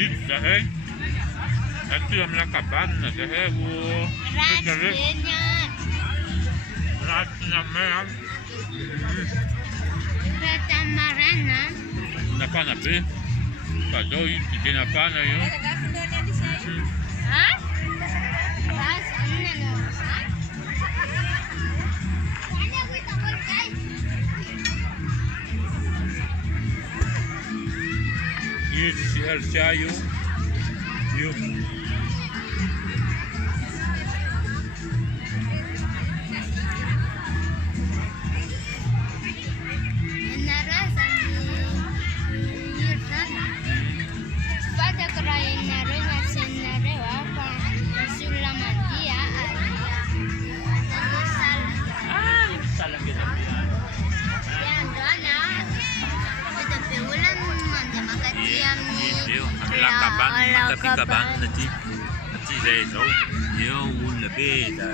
dit, dahil ito yung nakaban na dahil rat naman napanapi padoy tinapana yun si Alcayo yun kaban nanti saya tahu dia ulah beda